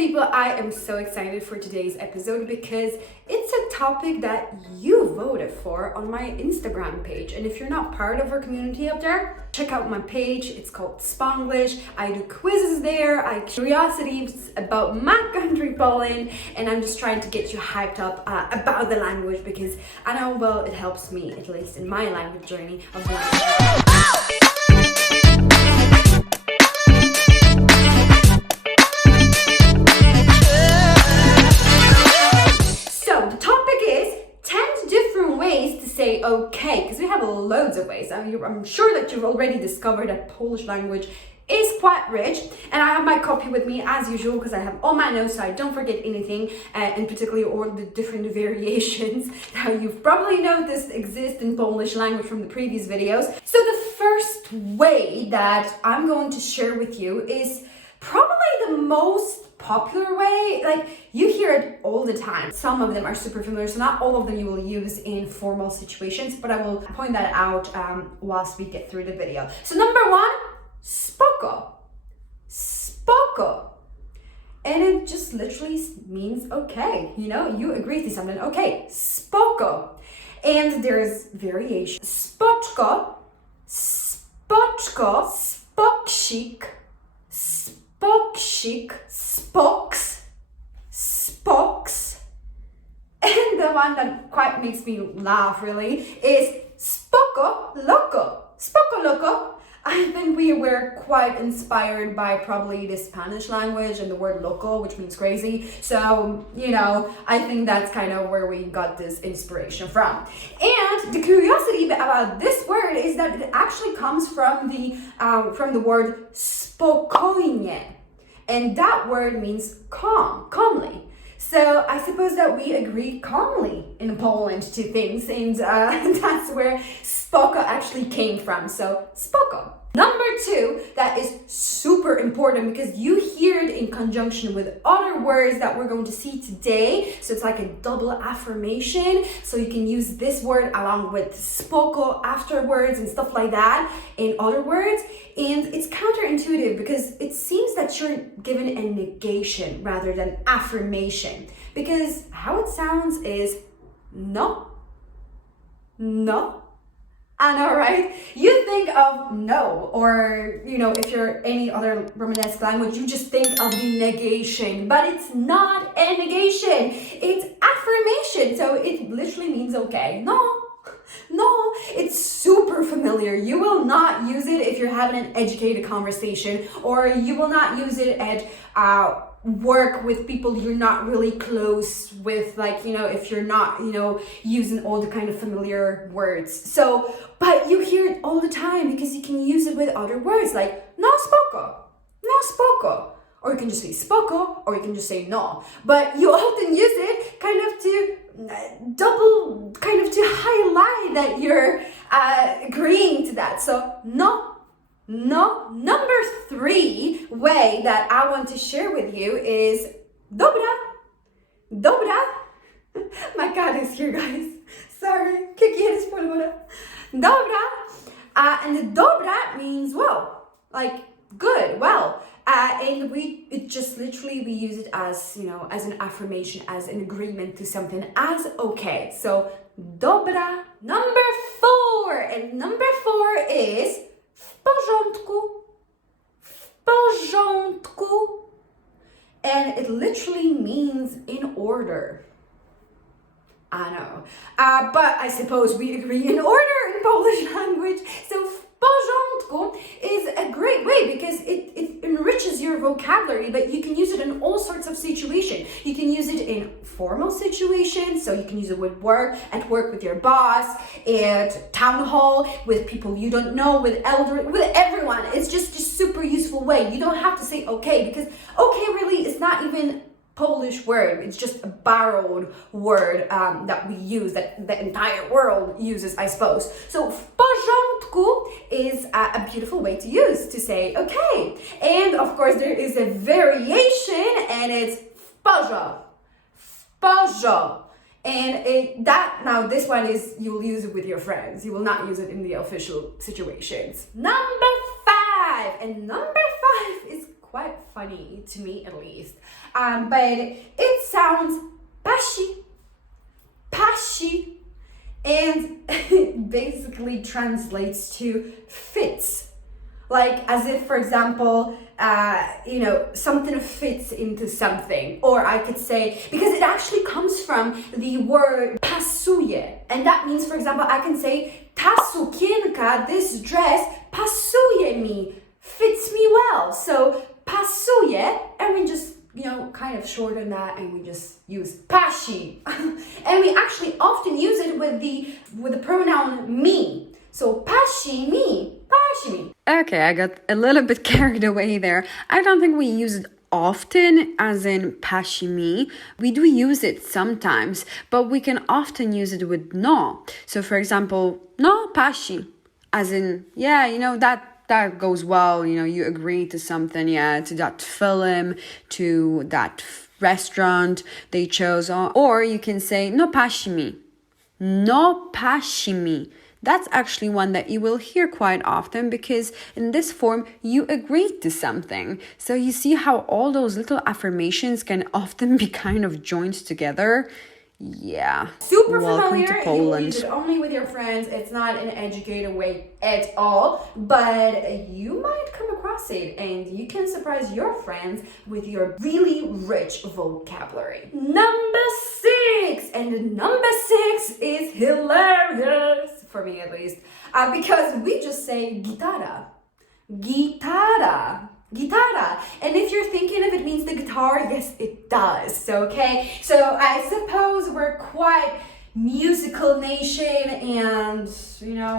people, I am so excited for today's episode because it's a topic that you voted for on my Instagram page. And if you're not part of our community up there, check out my page. It's called Spanglish. I do quizzes there, I curiosities about my country, Poland, and I'm just trying to get you hyped up about the language because I know, well, it helps me, at least in my language journey of the language. Say okay, because we have loads of ways. I'm sure that you've already discovered that Polish language is quite rich, and I have my copy with me as usual because I have all my notes so I don't forget anything, and particularly all the different variations that you've probably noticed exist in Polish language from the previous videos. So the first way that I'm going to share with you is probably the most popular way. Like, you hear it all the time. Some of them are super familiar, so not all of them you will use in formal situations, but I will point that out whilst we get through the video. So number one, SPOKO. SPOKO. And it just literally means okay. You know, you agree to something. Okay, SPOKO. And there's variation. Spoczko, spoczko, spoksik, spoksik, spoks, spokes, and the one that quite makes me laugh really is spoko loco. Spoko loco. I think we were quite inspired by probably the Spanish language and the word loco, which means crazy. So, you know, I think that's kind of where we got this inspiration from. And the curiosity about this word is that it actually comes from the word spokojnie. And that word means calm, calmly. So I suppose that we agree calmly in Poland to things, and that's where spoko actually came from. So spoko. Number two, that is super important because you hear it in conjunction with other words that we're going to see today. So it's like a double affirmation. So you can use this word along with spoko afterwards and stuff like that in other words. And it's counterintuitive because it seems that you're given a negation rather than affirmation. Because how it sounds is no, no. I know, right? You think of no, or, you know, if you're any other Romanesque language, you just think of the negation, but it's not a negation, it's affirmation. So it literally means okay. No, no, it's super familiar. You will not use it if you're having an educated conversation, or you will not use it at work with people you're not really close with, like, you know, if you're not, you know, using all the kind of familiar words. So, but you hear it all the time because you can use it with other words like no spoko, no spoko, or you can just say spoko, or you can just say no. But you often use it kind of to double, kind of to highlight that you're agreeing to that. So no. No. Number three way that I want to share with you is dobra. Dobra. My cat is here, guys. Sorry. Dobra. And the dobra means well, like good, well. And it just literally, we use it as, you know, as an affirmation, as an agreement to something, as okay. So dobra. Number four. And number four is w porządku, w porządku, and it literally means in order. I know, but I suppose we agree in order in Polish language. So w porządku is a great way because it enriches your vocabulary, but you can use it in all sorts of situations. You can use it in formal situations, so you can use it with work, at work with your boss, at town hall, with people you don't know, with elder, with everyone. It's just a super useful way. You don't have to say okay, because okay really is not even Polish word. It's just a borrowed word that we use, that the entire world uses, I suppose. So w porządku is a beautiful way to use, to say okay. And of course there is a variation, and it's w porządku. W porządku. And now this one is, you'll use it with your friends. You will not use it in the official situations. Number five. And number five is quite funny to me, at least. But it sounds PASI, PASI, and it basically translates to fits. Like as if, for example, something fits into something. Or I could say, because it actually comes from the word pasuje. And that means, for example, I can say, ta sukienka, this dress, pasuje mi, fits me well. So pasuje, and we just, kind of shorten that and we just use PASI. And we actually often use it with the pronoun me. So PASI mi, PASI mi. Okay, I got a little bit carried away there. I don't think we use it often, as in PASI mi. We do use it sometimes, but we can often use it with no. So for example, no PASI, as in, that goes well, you agree to something, to that film, to that restaurant they chose. Or you can say, no PASI mi, no PASI mi. That's actually one that you will hear quite often because in this form, you agreed to something. So you see how all those little affirmations can often be kind of joined together. Yeah. Super Welcome familiar. to Poland. You use it only with your friends. It's not an educated way at all, but you might come across it and you can surprise your friends with your really rich vocabulary. Number 6, and number 6 is hilarious for me at least, because we just say GITARA, GITARA, GITARA. And if you're thinking if it means the guitar, yes, it does, okay? So I suppose we're quite musical nation and,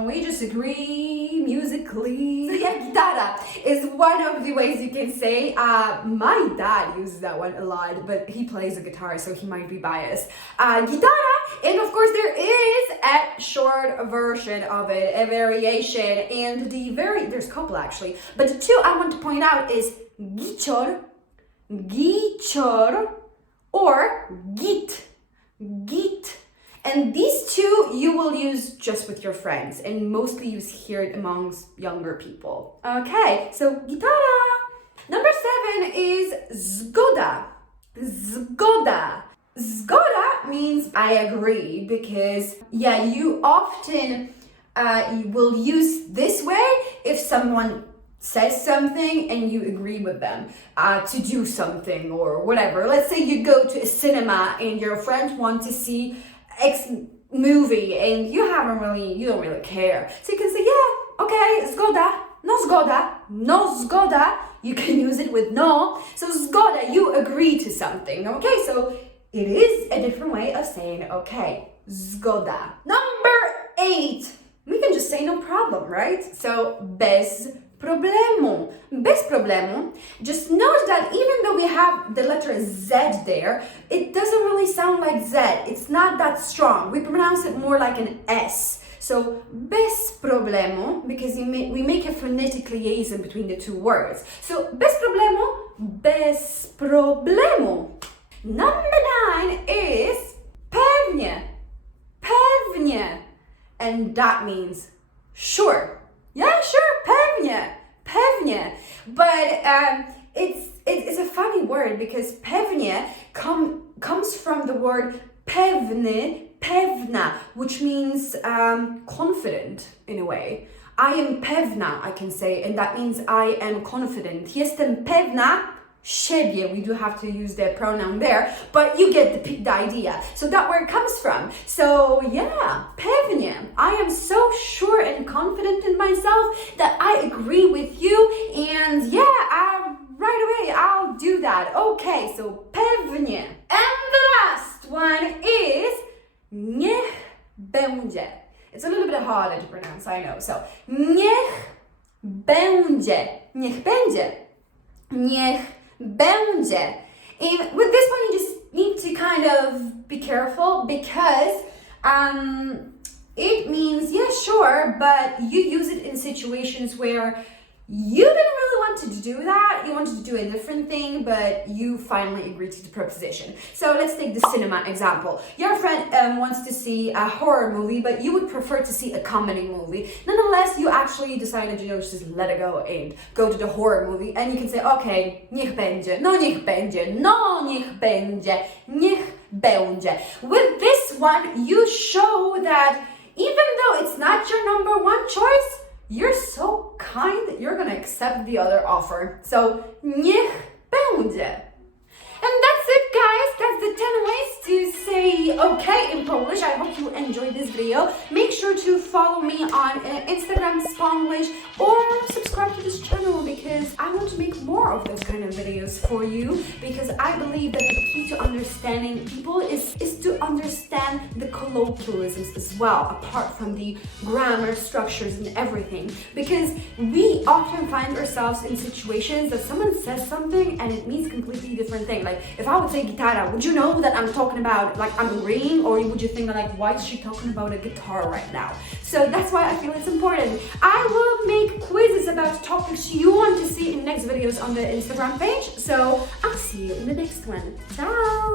we just agree musically. So yeah, GITARA is one of the ways you can say. My dad uses that one a lot, but he plays a guitar, so he might be biased. GITARA, and of course there is a short version of it, a variation, and there's a couple actually, but the two I want to point out is gicior, gicior, or git, git. And these two you will use just with your friends, and mostly you hear it amongst younger people. Okay, so GITARA. Number 7 is ZGODA. ZGODA. ZGODA means I agree, because you often you will use this way if someone says something and you agree with them to do something or whatever. Let's say you go to a cinema and your friends want to see X movie and you don't really care. So you can say, okay, zgoda, no zgoda, no zgoda. You can use it with no. So zgoda, you agree to something, okay? So it is a different way of saying okay, zgoda. Number 8, we can just say no problem, right? So bez problemu. Bez problemu. Just note that even though we have the letter Z there, it doesn't really sound like Z. It's not that strong. We pronounce it more like an S. So bez problemu, because we make a phonetic liaison between the two words. So bez problemu, bez problemu. Number 9 is PEWNIE. PEWNIE. And that means sure. Yeah, sure, PEWNIE, PEWNIE. But it's a funny word because PEWNIE comes from the word pewny, pewna, which means confident in a way. I am pewna, I can say, and that means I am confident. Jestem pewna siebie. We do have to use the pronoun there, but you get the idea. So that's where it comes from. So yeah, pewnie. I am so sure and confident in myself that I agree with you, and right away I'll do that. Okay, so pewnie. And the last one is niech będzie. It's a little bit harder to pronounce, I know. So niech będzie. Niech będzie. Niech będzie. And with this one, you just need to kind of be careful because it means, yeah, sure, but you use it in situations where you didn't really want wanted to do that. You wanted to do a different thing, but you finally agreed to the proposition. So let's take the cinema example. Your friend wants to see a horror movie, but you would prefer to see a comedy movie. Nonetheless, you actually decided to just let it go and go to the horror movie, and you can say, okay, niech będzie, no niech będzie, no niech będzie, niech będzie. With this one, you show that even though it's not your number one choice, you're so kind that you're gonna accept the other offer. So, niech będzie. And that's it, guys. That's the 10 ways to say okay in Polish. I hope you enjoyed this video. Make sure to follow me on Instagram, Spanglish, or subscribe to this channel because I want to make more of those kind of videos for you, because I believe that the key to understanding people is to understand the colloquialisms as well, apart from the grammar, structures, and everything. Because we often find ourselves in situations that someone says something and it means completely different thing. Like, if I would say GITARA, would you know that I'm talking about, like, I'm agreeing, or would you think that, like, why is she talking about a guitar right now? So that's why I feel it's important. I will make quizzes about topics you want to see in next videos on the Instagram page. So I'll see you in the next one. Ciao!